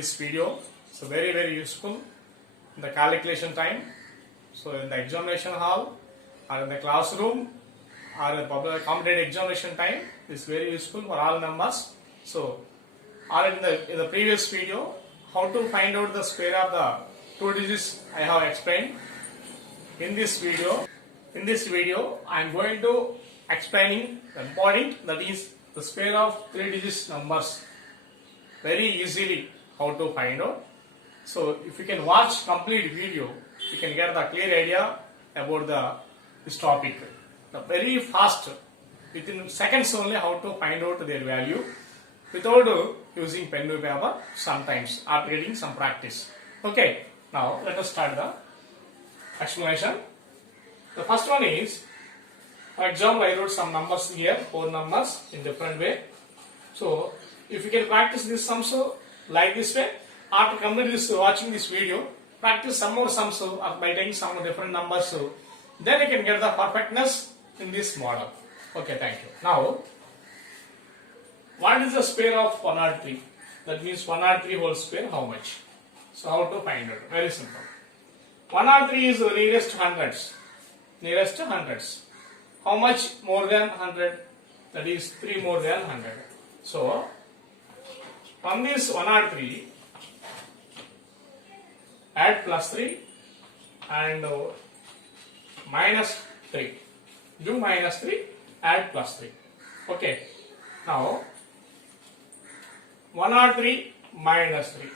this video. So very useful in the calculation time. So in the examination hall or in the classroom or in the public competitive examination time, this is very useful for all members. So already in the previous video, how to find out the square of the two digits I have explained. In this video I am going to explaining the important, that is the square of three digits numbers very easily how to find out. So if you can watch complete video, you can get the clear idea about this topic. The very fast, within seconds only, how to find out their value without using pen to paper sometimes after getting some practice. Okay, now let us start the explanation. The first one is, for example, I wrote some numbers here, 4 numbers in different way. So if you can practice this sums like this way, after completing this, watching this video, practice some more sums by taking some different numbers, then you can get the perfectness in this model. Okay, thank you. Now, what is the square of 103? That means 103 whole square, how much? So how to find it? Very simple. 103 is the nearest hundreds. Nearest to hundreds. How much more than 100? That is 3 more than 100. So, from this 103, add plus 3 and minus 3. Do minus 3, add plus 3. Okay. Now, 103 minus 3.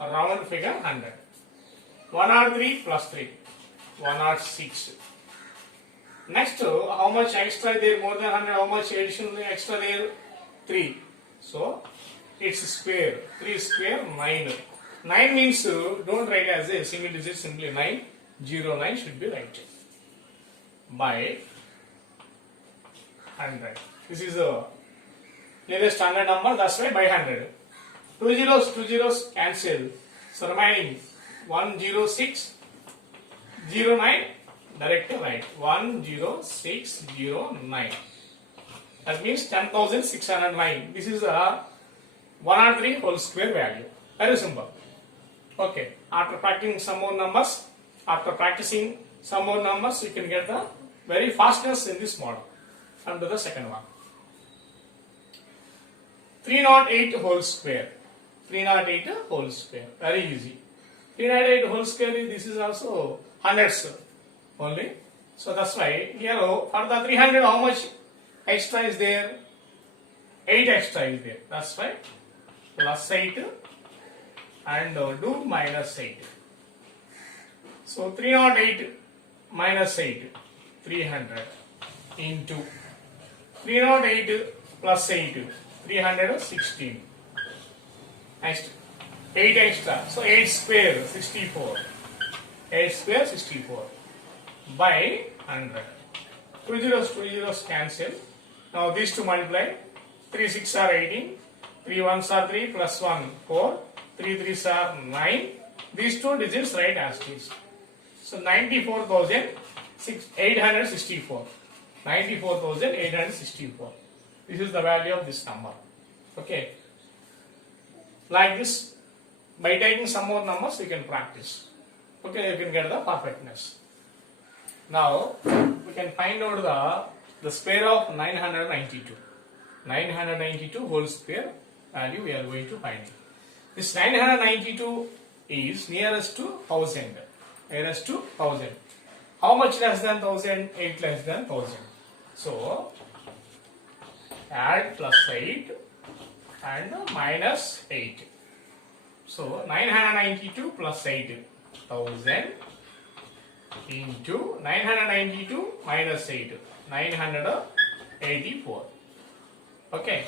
A round figure 100. 103 plus 3. 106. Next, how much extra there? More than 100. How much additional extra there? 3. So, it's square. 3 square 9. 9 means don't write as a single digit, simply 9. 0, 9 should be right. By 100. This is the nearest 100 number, that's why by 100. 2 zeros cancel. So remaining 106, 09, directly right. 10609. That means 10,609. This is a 103 whole square value. Very simple. Okay. After practicing some more numbers, you can get the very fastness in this model. Come to the second one. 308 whole square. 308 whole square. Very easy. 308 whole square, this is also hundreds only. So that's why here for the 300, how much extra is there? 8 extra is there. That's why plus 8 and do minus 8. So 308 minus 8, 300 into 308 plus 8, 316. Next, 8 extra. So 8 square, 64. 8 square, 64. By 100. 2 zeros cancel. Now these two multiply. 3 6 are 18. 3 1s are 3 plus 1, 4. 3 3s are 9. These two digits write as is. So 94,864. 94,864. This is the value of this number. Okay. Like this, by taking some more numbers, you can practice. Okay, you can get the perfectness. Now, we can find out the square of 992. 992 whole square value we are going to find. This 992 is nearest to 1000. Nearest to 1000. How much less than 1000? 8 less than 1000. So, add plus 8 and minus 8. So 992 plus 8, 1000 into 992 minus 8, 984. Okay.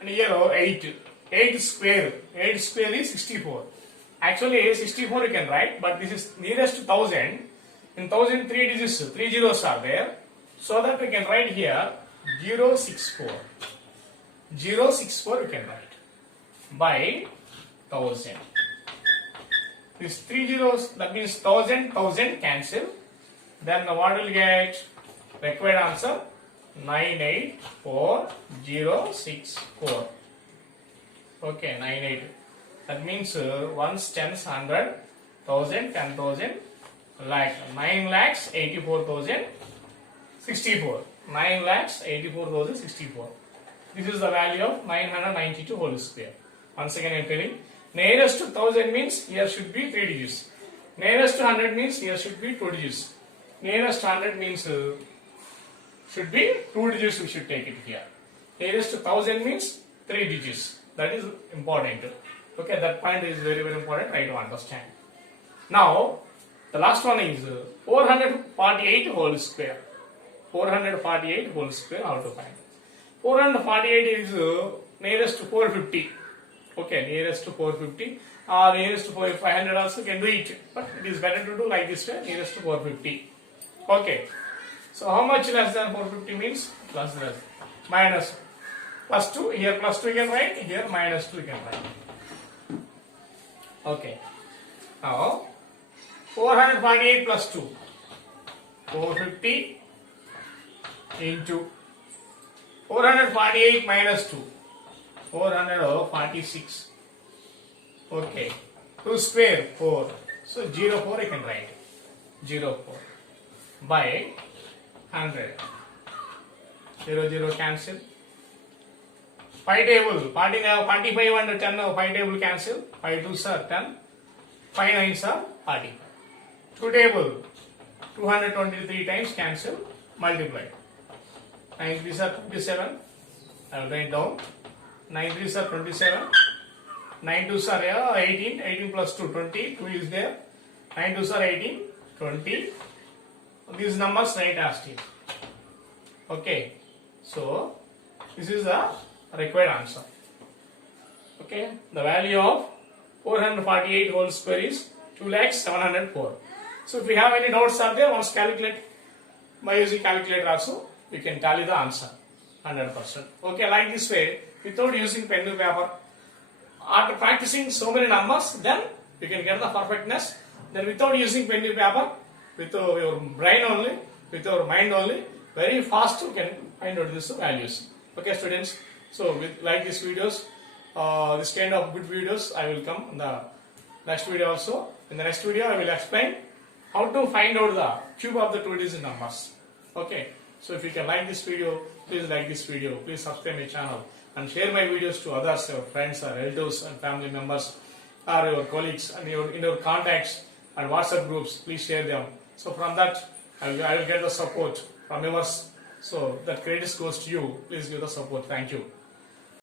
And here 8. 8 square is 64. Actually 64 you can write, but this is nearest to 1000. In 1000 3 digits, 3 zeros are there. So that we can write here 064. 064 you can write by 1000. These 3 zeros, that means 1000 cancel. Then what will get? Required answer 984,064. Okay, That means ones, tens, 100, 1000, 10,000, lakh. 9 lakhs 84,064. 9 lakhs 84,064. This is the value of 992 whole square. Once again I am telling, nearest to 1000 means here should be 3 digits. Nearest to 100 means here should be 2 digits. Nearest to 100 means should be 2 digits, we should take it here. Nearest to 1000 means 3 digits. That is important. Okay, that point is very important, try to understand. Now, the last one is 448 whole square. 448 whole square, how to find? 448 is nearest to 450. Okay, nearest to 450 or nearest to 500 also can do it, but it is better to do like this way, nearest to 450. Okay, so how much less than 450 means? Plus minus plus 2, here plus 2 you can write, here minus 2 you can write. Okay, now 448 plus 2, 450 into 448 minus 2, 446. Okay, 2 square 4, so 0 4 I can write, 0 4 by 100, 0 0 cancel. 5 table, 45 and 10, 5 table cancel, 5 2s are 10, 5 9s are 40. 2 table, 223 times cancel, multiply. 9 3s are 27, I will write down, 9 3s are 27, 9 2s are 18, 18 plus 2, 20, 2 is there, 9 2s are 18, 20, these numbers write as it. Okay, so this is the required answer. Okay, the value of 448 whole square is 2,07,04. So if you have any doubts are there, once calculate by using calculator also, you can tally the answer 100%. Okay, like this way, without using pen and paper, after practicing so many numbers, then you can get the perfectness. Then without using pen and paper, with your brain only, with your mind only, very fast you can find out these values. Okay, students. So with like these videos, this kind of good videos, I will come in the next video also. In the next video, I will explain how to find out the cube of the 2-digit numbers. Okay. So if you can like this video, please like this video. Please subscribe my channel and share my videos to others, your friends or relatives and family members or your colleagues and in your contacts and WhatsApp groups. Please share them. So from that, I will get the support from yours. So that credit goes to you. Please give the support. Thank you.